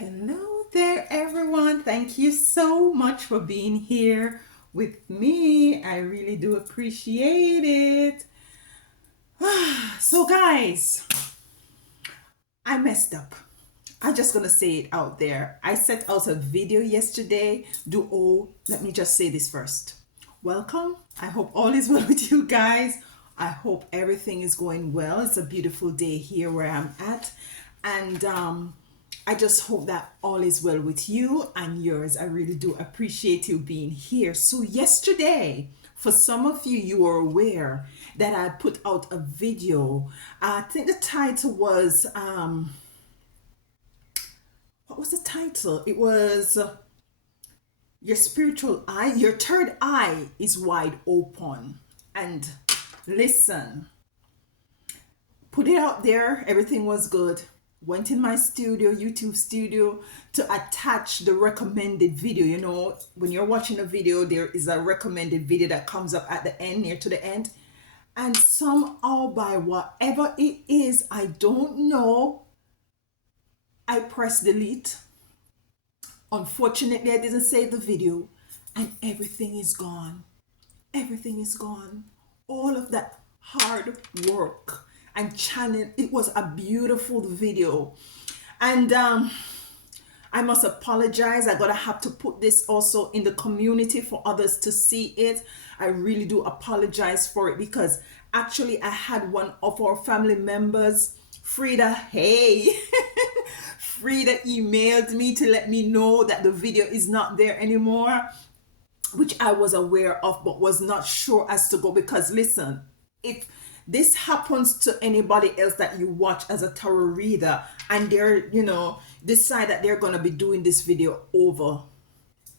Hello there, everyone. Thank you so much for being here with me. I really do appreciate it. So, guys, I messed up. I'm just gonna say it out there. I set out a video yesterday. Let me just say this first. Welcome. I hope all is well with you guys. I hope everything is going well. It's a beautiful day here where I'm at. And I just hope that all is well with you and yours. I really do appreciate you being here. So yesterday, for some of you, you are aware that I put out a video. I think the title was, what was the title? It was your spiritual eye, your third eye is wide open. And listen, put it out there. Everything was good. Went in my studio, YouTube studio, to attach the recommended video. You know, when you're watching a video, there is a recommended video that comes up at the end, near to the end. And somehow, by whatever it is, I don't know, I pressed delete. Unfortunately, I didn't save the video, and everything is gone. Everything is gone. All of that hard work and channel, it was a beautiful video. And I must apologize. I gotta have to put this also in the community for others to see it. I really do apologize for it, because actually I had one of our family members, Frida, hey, Frida emailed me to let me know that the video is not there anymore, which I was aware of but was not sure as to go. Because listen, if this happens to anybody else that you watch as a tarot reader and they're, decide that they're going to be doing this video over,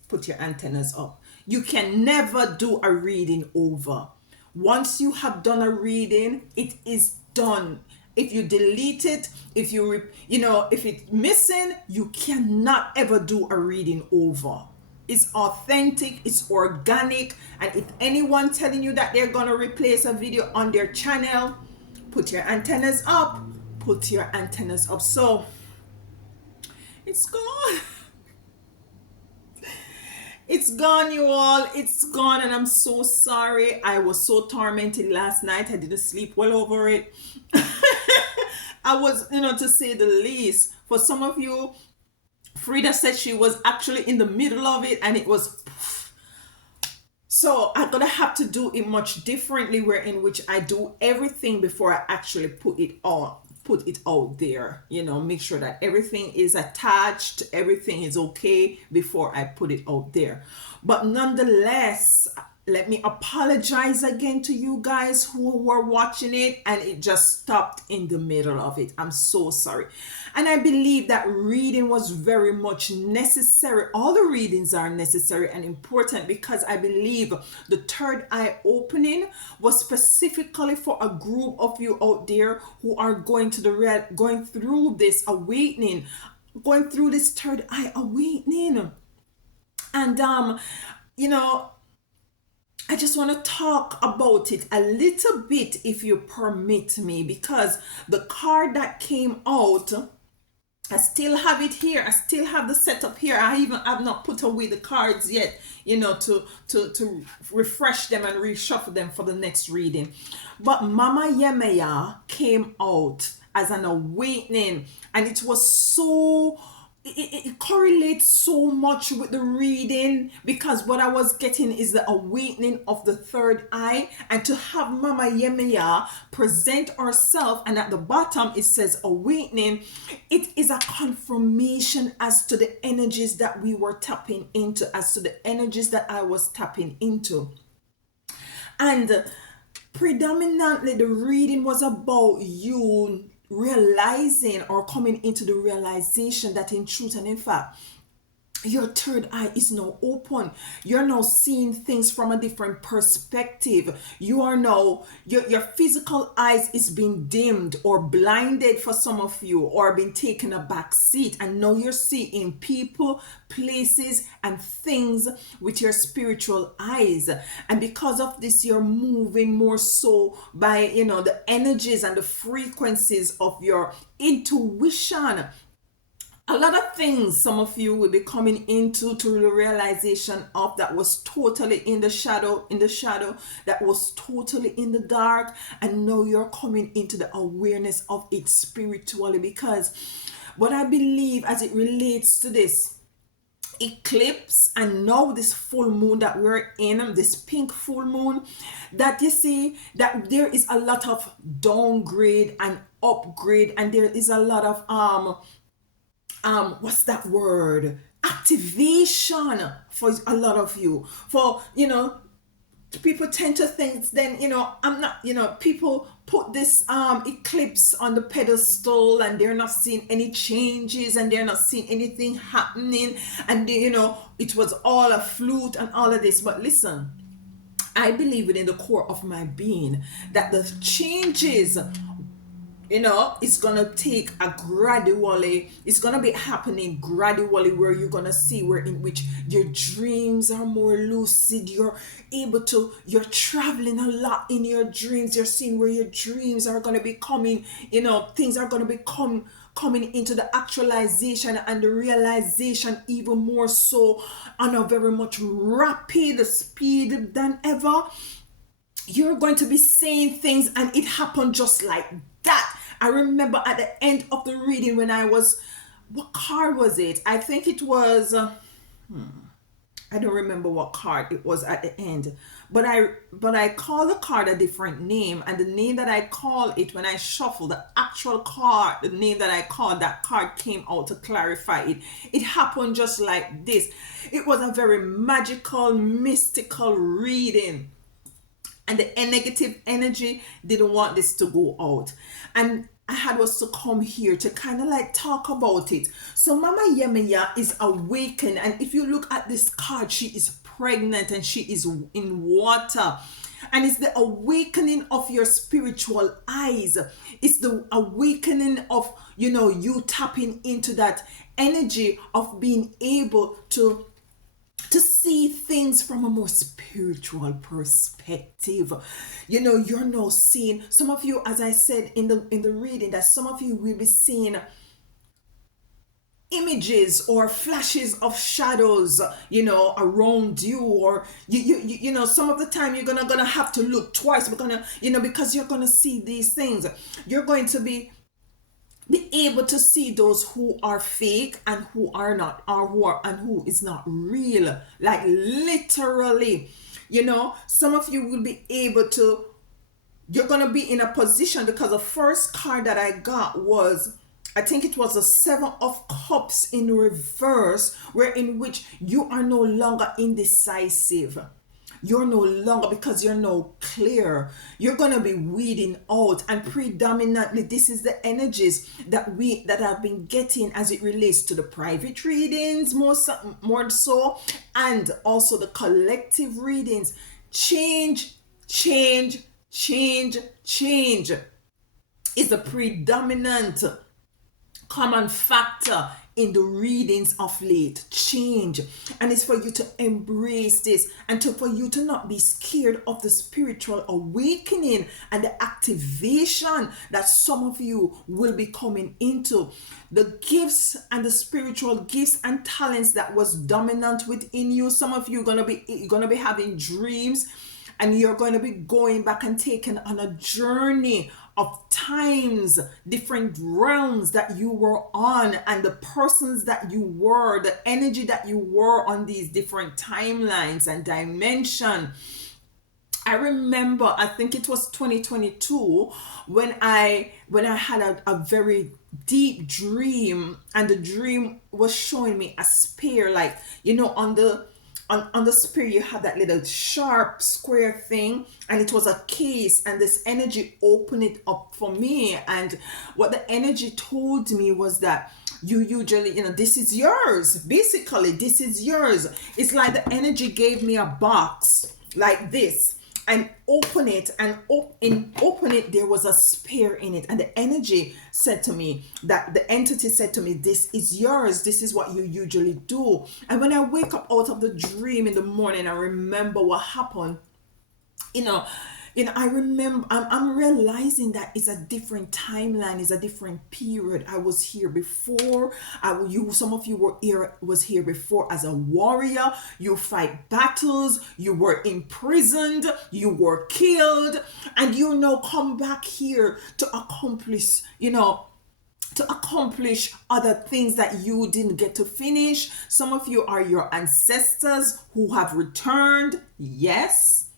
put your antennas up. You can never do a reading over. Once you have done a reading, it is done. If you delete it, if if it's missing, you cannot ever do a reading over. It's authentic, it's organic, and if anyone telling you that they're gonna replace a video on their channel, put your antennas up, put your antennas up. So it's gone. It's gone, you all. It's gone, and I'm so sorry. I was so tormented last night. I didn't sleep well over it. I was, to say the least. For some of you, Frida said she was actually in the middle of it and it was poof. So I'm gonna have to do it much differently, where in which I do everything before I actually put it out there. Make sure that everything is attached, everything is okay before I put it out there. But nonetheless, let me apologize again to you guys who were watching it and it just stopped in the middle of it. I'm so sorry. And I believe that reading was very much necessary. All the readings are necessary and important, because I believe the third eye opening was specifically for a group of you out there who are going through this awakening, going through this third eye awakening. And I just want to talk about it a little bit, if you permit me, because the card that came out, I still have it here. I still have the setup here. I have not put away the cards yet, to refresh them and reshuffle them for the next reading. But Mama Yemaya came out as an awakening, and it was so... It correlates so much with the reading, because what I was getting is the awakening of the third eye, and to have Mama Yemaya present herself, and at the bottom it says awakening. It is a confirmation as to the energies that we were tapping into, as to the energies that I was tapping into. And predominantly the reading was about you realizing or coming into the realization that in truth and in fact, your third eye is now open. You're now seeing things from a different perspective. You are now, your physical eyes is being dimmed or blinded for some of you, or being taken a back seat, and now you're seeing people, places, and things with your spiritual eyes. And because of this, you're moving more so by the energies and the frequencies of your intuition. A lot of things some of you will be coming into to the realization of that was totally in the shadow, that was totally in the dark, and now you're coming into the awareness of it spiritually. Because what I believe as it relates to this eclipse and now this full moon that we're in, this pink full moon, that you see that there is a lot of downgrade and upgrade, and there is a lot of what's that word, activation for a lot of you. For people tend to think, then I'm not, people put this eclipse on the pedestal and they're not seeing any changes and they're not seeing anything happening, and it was all a fluke and all of this. But listen, I believe within the core of my being that the changes, it's gonna take a gradually, it's gonna be happening gradually, where you're gonna see where in which your dreams are more lucid, you're traveling a lot in your dreams, you're seeing where your dreams are gonna be coming, things are gonna be coming into the actualization and the realization, even more so on a very much rapid speed than ever. You're going to be saying things and it happened just like that. I remember at the end of the reading when what card was it? I think it was, I don't remember what card it was at the end, but I call the card a different name, and the name that I call it when I shuffle the actual card, the name that I called that card came out to clarify it. It happened just like this. It was a very magical, mystical reading. And the negative energy didn't want this to go out, and I had was to come here to kind of like talk about it. So Mama Yemaya is awakened, and if you look at this card, she is pregnant and she is in water, and it's the awakening of your spiritual eyes. It's the awakening of you tapping into that energy of being able to see things from a more spiritual perspective. You're now seeing, some of you, as I said in the reading, that some of you will be seeing images or flashes of shadows around you, or some of the time you're gonna have to look twice. We're gonna because you're gonna see these things. You're going to be able to see those who are fake and who are not, or who is not real, like literally. Some of you will be able to, you're going to be in a position, because the first card that I got was, I think it was the 7 of Cups in reverse, where in which you are no longer indecisive. You're no longer, because you're no clear. You're going to be weeding out, and predominantly this is the energies that I've been getting as it relates to the private readings more so, and also the collective readings. Change is the predominant common factor in the readings of late. Change. And it's for you to embrace this, and for you to not be scared of the spiritual awakening and the activation that some of you will be coming into. The gifts and the spiritual gifts and talents that was dominant within you. Some of you gonna be having dreams, and you're going to be going back and taking on a journey of times, different realms that you were on, and the persons that you were, the energy that you were on these different timelines and dimension. I remember, I think it was 2022, when I had a very deep dream, and the dream was showing me a spear, like on the spear you have that little sharp square thing, and it was a case, and this energy opened it up for me. And what the energy told me was that you usually, this is yours. Basically, this is yours. It's like the energy gave me a box like this, and open it, and open it, there was a spear in it, and the energy said to me, that the entity said to me, this is yours, this is what you usually do. And when I wake up out of the dream in the morning, I remember what happened. I remember, I'm realizing that it's a different timeline, it's a different period. I was here before. Some of you was here before as a warrior. You fight battles. You were imprisoned. You were killed, and you now come back here to accomplish, to accomplish other things that you didn't get to finish. Some of you are your ancestors who have returned. Yes.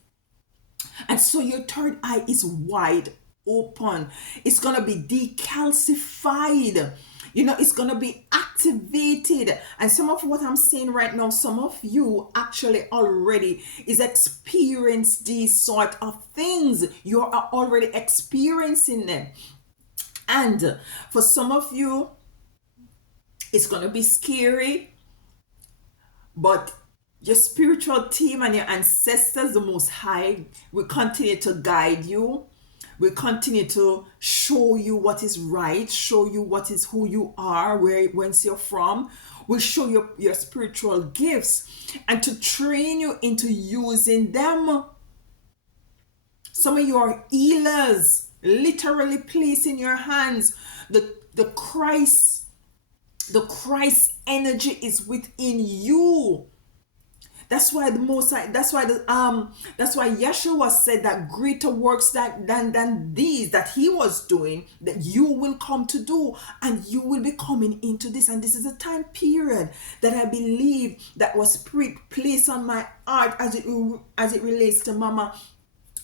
And so your third eye is wide open. It's going to be decalcified. It's going to be activated. And some of what I'm saying right now, some of you actually already is experience these sort of things. You are already experiencing them. And for some of you, it's going to be scary, but your spiritual team and your ancestors, the Most High, will continue to guide you. Will continue to show you what is right, show you what is who you are, whence you're from. Will show you your spiritual gifts and to train you into using them. Some of you are healers, literally place in your hands the Christ energy is within you. That's why Yeshua said that greater works than these that he was doing, that you will come to do, and you will be coming into this. And this is a time period that I believe that was placed on my heart as it relates to Mama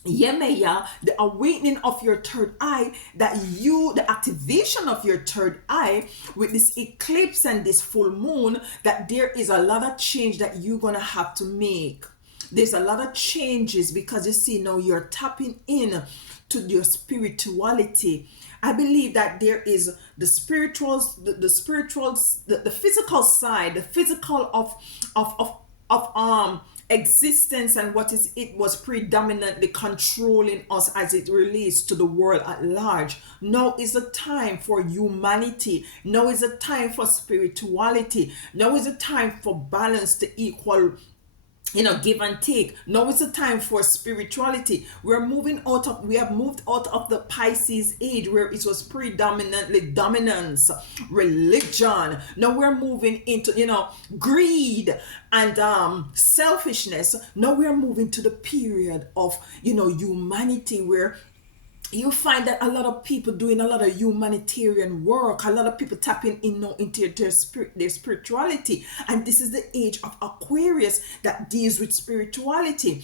Yemeya, the awakening of your third eye, the activation of your third eye with this eclipse and this full moon, that there is a lot of change that you're gonna have to make. There's a lot of changes because you see now you're tapping in to your spirituality. I believe that there is the spirituals, the physical side, the physical of existence and it was predominantly controlling us as it relates to the world at large. Now is a time for humanity. Now is a time for spirituality. Now is a time for balance to equal, give and take. Now is a time for spirituality. We have moved out of the Pisces age where it was predominantly dominance, religion. Now we're moving into, greed and selfishness. Now we're moving to the period of, humanity, where you find that a lot of people doing a lot of humanitarian work, a lot of people tapping into their spirituality. And this is the age of Aquarius that deals with spirituality.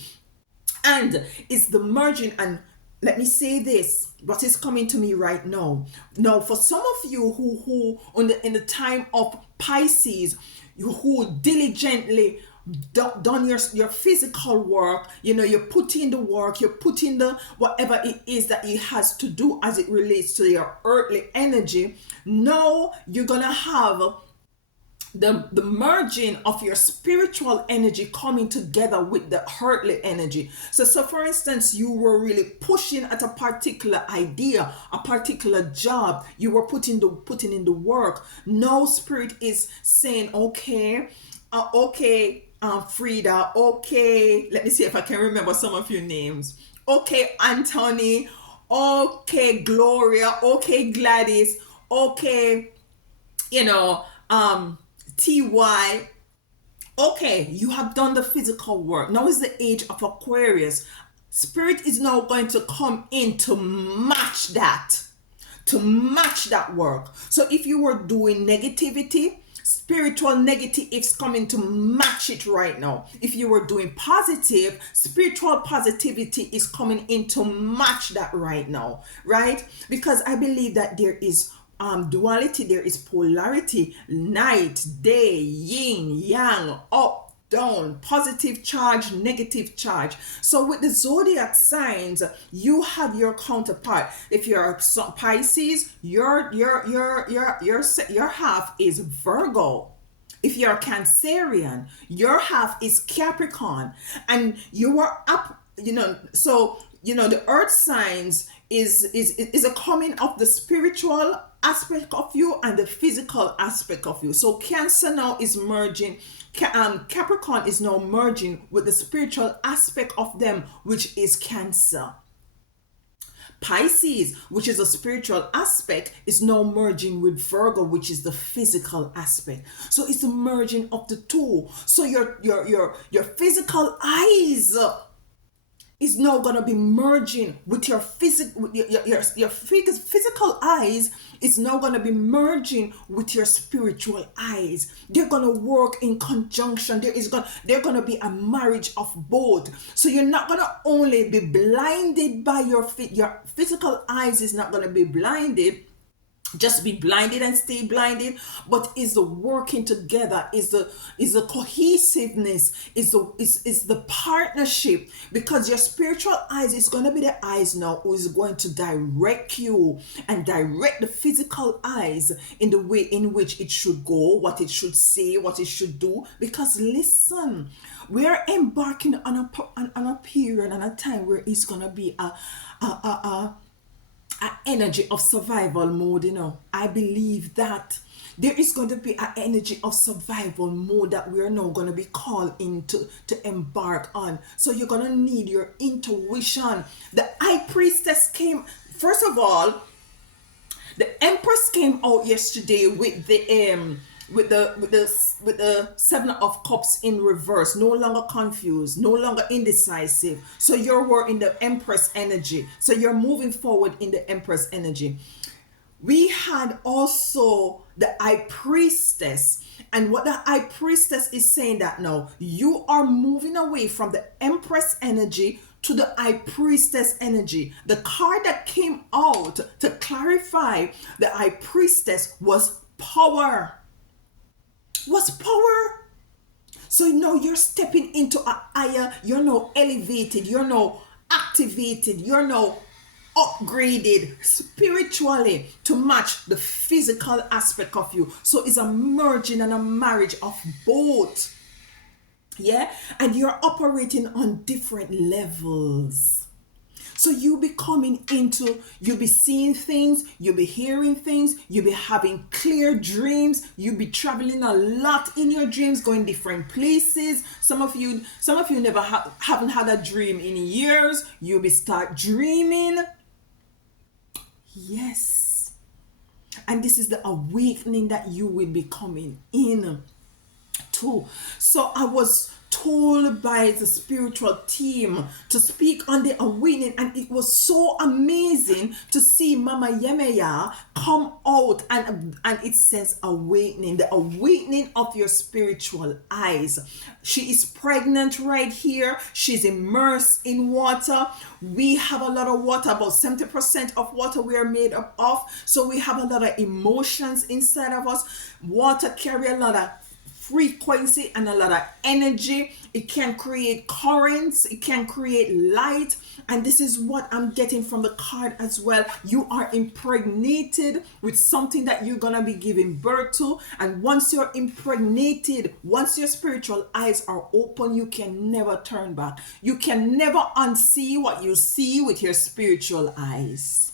And it's the merging. And let me say this, what is coming to me right now. Now, for some of you who in the time of Pisces, who diligently done your physical work, you put in the work, you put in the whatever it is that it has to do as it relates to your earthly energy. Now you're gonna have the merging of your spiritual energy coming together with the earthly energy. So for instance, you were really pushing at a particular idea, a particular job, you were putting in the work. Now spirit is saying, okay, Frida, okay, let me see if I can remember some of your names. Okay, Anthony, okay, Gloria, okay, Gladys, okay, TY. Okay, you have done the physical work. Now is the age of Aquarius. Spirit is now going to come in to match that work. So if you were doing negativity, spiritual negative is coming to match it right now. If you were doing positive, spiritual positivity is coming in to match that right now, right? Because I believe that there is duality, there is polarity, night, day, yin, yang, up, down, positive charge, negative charge. So with the zodiac signs, you have your counterpart. If you're Pisces, your half is Virgo. If you're Cancerian, your half is Capricorn, and you are up. So the earth signs is a coming of the spiritual aspect of you and the physical aspect of you. So Cancer now is merging. Capricorn is now merging with the spiritual aspect of them, which is Cancer. Pisces, which is a spiritual aspect, is now merging with Virgo, which is the physical aspect. So it's a merging of the two. So your physical eyes is now going to be merging with your physical, physical eyes is now going to be merging with your spiritual eyes. They're going to work in conjunction. They're going to be a marriage of both. So you're not going to only be blinded by your physical eyes is not going to be blinded, just be blinded and stay blinded, but is the working together, is the cohesiveness, is the partnership, because your spiritual eyes is going to be the eyes now who is going to direct you and direct the physical eyes in the way in which it should go, what it should say, what it should do. Because listen, we are embarking on a period and a time where it's going to be a energy of survival mode. I believe that there is going to be an energy of survival mode that we are now going to be called into to embark on. So you're going to need your intuition. The high priestess came, first of all, the empress came out yesterday with the Seven of Cups in reverse, no longer confused, no longer indecisive. So you're in the Empress energy. So you're moving forward in the Empress energy. We had also the High Priestess. And what the High Priestess is saying that now, you are moving away from the Empress energy to the High Priestess energy. The card that came out to clarify the High Priestess was power. So now you're stepping into a higher, you're now elevated, you're now activated, you're now upgraded spiritually to match the physical aspect of you. So it's a merging and a marriage of both. Yeah, and you're operating on different levels. So you'll be you'll be seeing things, you'll be hearing things, you'll be having clear dreams, you'll be traveling a lot in your dreams, going different places. Some of you never haven't had a dream in years. You'll be start dreaming. Yes. And this is the awakening that you will be coming in to. So I was told by the spiritual team to speak on the awakening, and it was so amazing to see Mama Yemeya come out, and it says awakening, the awakening of your spiritual eyes. She is pregnant right here. She's immersed in water. We have a lot of water, about 70% of water we are made up of. So we have a lot of emotions inside of us. Water carry a lot of frequency and a lot of energy. It can create currents, it can create light, and this is what I'm getting from the card as well. You are impregnated with something that you're gonna be giving birth to, and once you're impregnated, once your spiritual eyes are open, you can never turn back. You can never unsee what you see with your spiritual eyes.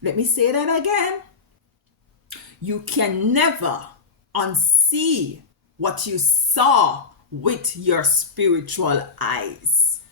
Let me say that again. You can never unsee what you saw with your spiritual eyes.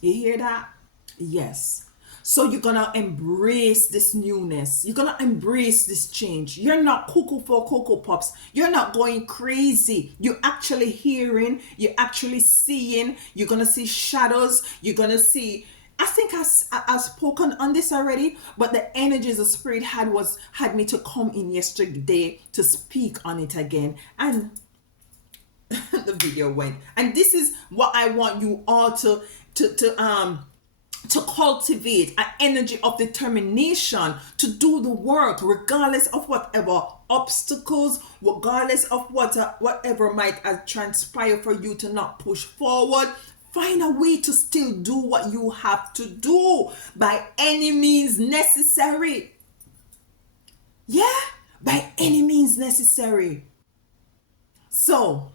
You hear that? Yes. So you're gonna embrace this newness. You're gonna embrace this change. You're not cuckoo for Cocoa Pops. You're not going crazy. You're actually hearing, you're actually seeing, you're gonna see shadows, you're gonna see, I think I've spoken on this already, but the energies the spirit had me to come in yesterday to speak on it again, and the video went. And this is what I want you all to cultivate, an energy of determination to do the work, regardless of whatever obstacles, regardless of whatever might transpire for you to not push forward. Find a way to still do what you have to do by any means necessary. Yeah, by any means necessary. So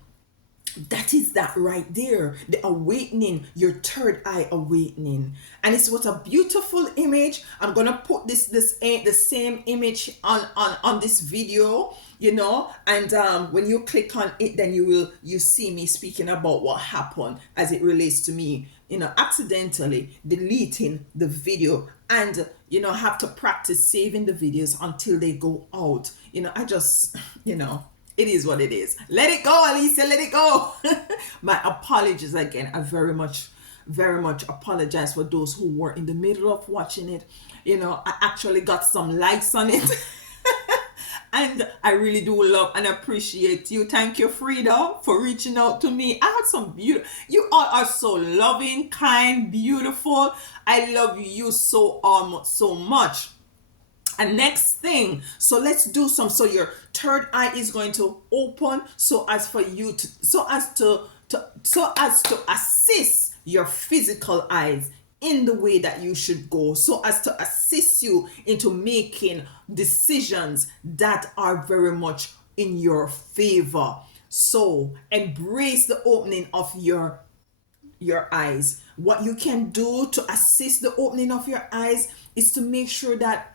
that is that right there, the awakening, your third eye awakening. And it's what a beautiful image. I'm gonna put the same image on this video, and when you click on it, then you see me speaking about what happened as it relates to me accidentally deleting the video, and have to practice saving the videos until they go out. I just, it is what it is. Let it go, Alicia, let it go. My apologies again. I very much apologize for those who were in the middle of watching it. I actually got some likes on it. And I really do love and appreciate you. Thank you, Frida, for reaching out to me. I had some beautiful, you all are so loving, kind, beautiful. I love you so much. And next thing, so let's do so your third eye is going to open, so as to assist your physical eyes in the way that you should go, so as to assist you into making decisions that are very much in your favor. So embrace the opening of your eyes. What you can do to assist the opening of your eyes is to make sure that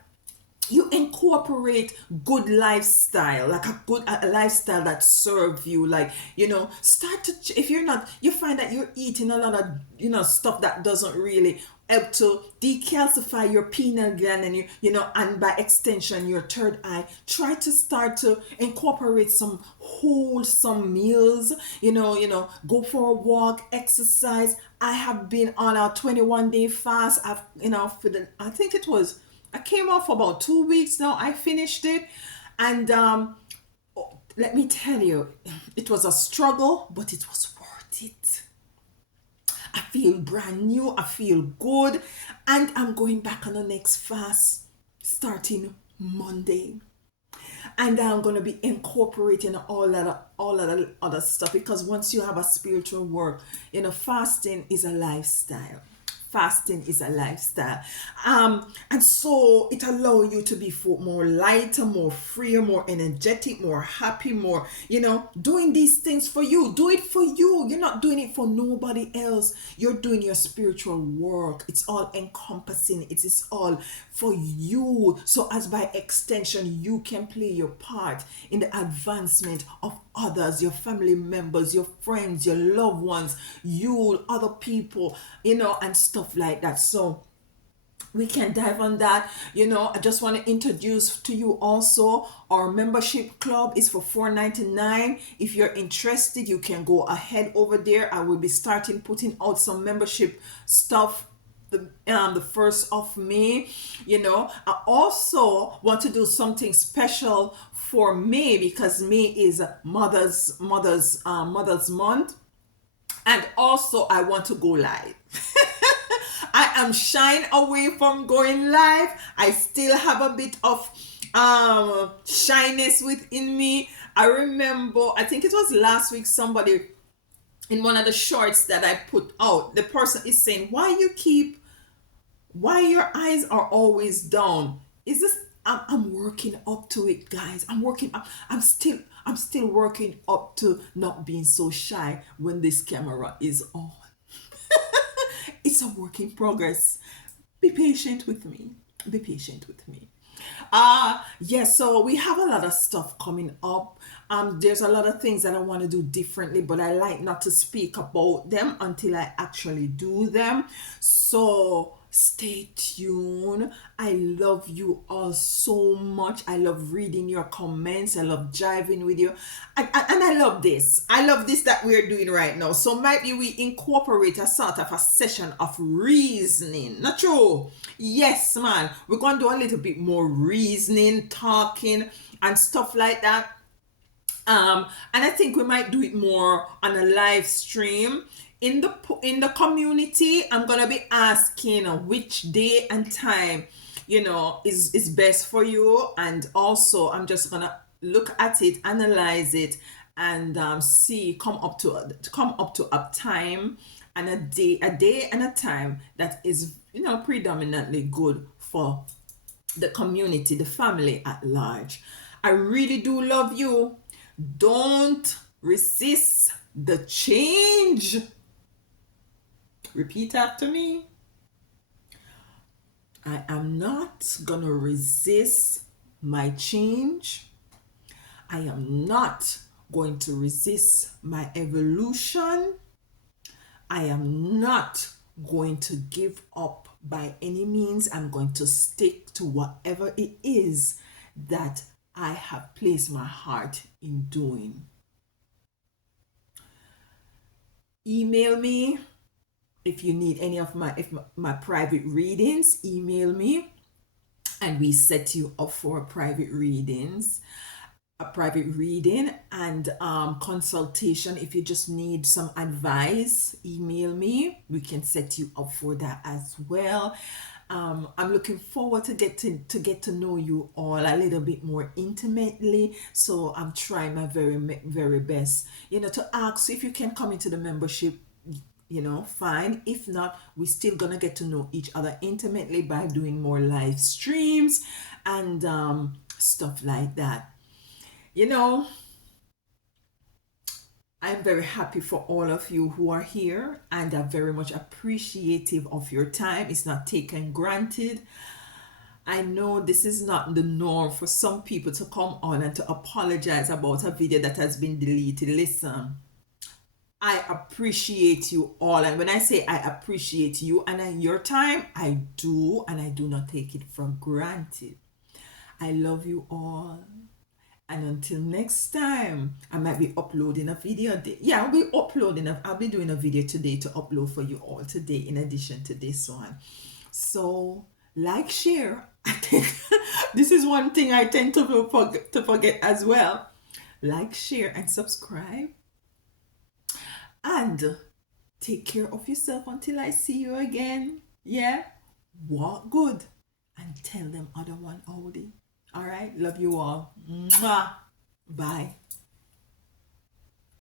you incorporate good lifestyle, like a lifestyle that serves you. Like, start to, if you find that you're eating a lot of stuff that doesn't really help to decalcify your pineal gland, and and by extension your third eye, try to start to incorporate some wholesome meals. Go for a walk, exercise. I have been on a 21-day fast. I think I came off for about 2 weeks now. I finished it, and let me tell you, it was a struggle, but it was worth it. I feel brand new. I feel good, and I'm going back on the next fast starting Monday, and I'm going to be incorporating all that other stuff, because once you have a spiritual work, fasting is a lifestyle. Fasting is a lifestyle, and so it allows you to be more lighter, more freer, more energetic, more happy, more doing these things for you. Do it for you. You're not doing it for nobody else. You're doing your spiritual work. It's all encompassing. It is all for you, so as by extension you can play your part in the advancement of others, your family members, your friends, your loved ones, other people, and stuff like that. So we can dive on that. I just want to introduce to you also our membership club is for $4.99. If you're interested, you can go ahead over there. I will be putting out some membership stuff the 1st of May. I also want to do something special for May, because May is Mother's Month, and also I want to go live. I am shying away from going live. I still have a bit of shyness within me. I remember, I think it was last week, somebody in one of the shorts that I put out, the person is saying, why your eyes are always down? Is this, I'm working up to it, guys. I'm still working up to not being so shy when this camera is on. It's a work in progress. Be patient with me. So we have a lot of stuff coming up. There's a lot of things that I want to do differently, but I like not to speak about them until I actually do them. So stay tuned. I love you all so much. I love reading your comments. I love jiving with you. And I love this. I love this that we're doing right now. So maybe we incorporate a sort of a session of reasoning. Not true? Yes, man. We're going to do a little bit more reasoning, talking, and stuff like that. And I think we might do it more on a live stream. In the community, I'm gonna be asking which day and time is best for you, and also I'm just gonna look at it, analyze it, and come up to a time and a day and a time that is predominantly good for the community, the family at large. I really do love you. Don't resist the change. Repeat after me. I am not gonna resist my change. I am not going to resist my evolution. I am not going to give up by any means. I'm going to stick to whatever it is that I have placed my heart in doing. Email me if you need any of my private readings. Email me and we set you up for private readings, a private reading and consultation. If you just need some advice, email me. We can set you up for that as well. I'm looking forward to get to know you all a little bit more intimately. So I'm trying my very best, to ask if you can come into the membership. Fine. If not, we're still gonna get to know each other intimately by doing more live streams and stuff like that. I'm very happy for all of you who are here, and I'm very much appreciative of your time. It's not taken granted. I know this is not the norm for some people to come on and to apologize about a video that has been deleted. Listen, I appreciate you all. And when I say I appreciate you and your time, I do, and I do not take it for granted. I love you all. And until next time, I might be uploading a video. Yeah, I'll be doing a video today to upload for you all today in addition to this one. So, like, share. I think this is one thing I tend to forget as well. Like, share, and subscribe. And take care of yourself until I see you again. Yeah? Walk good. And tell them other one, Audi. All right? Love you all. Mwah. Bye.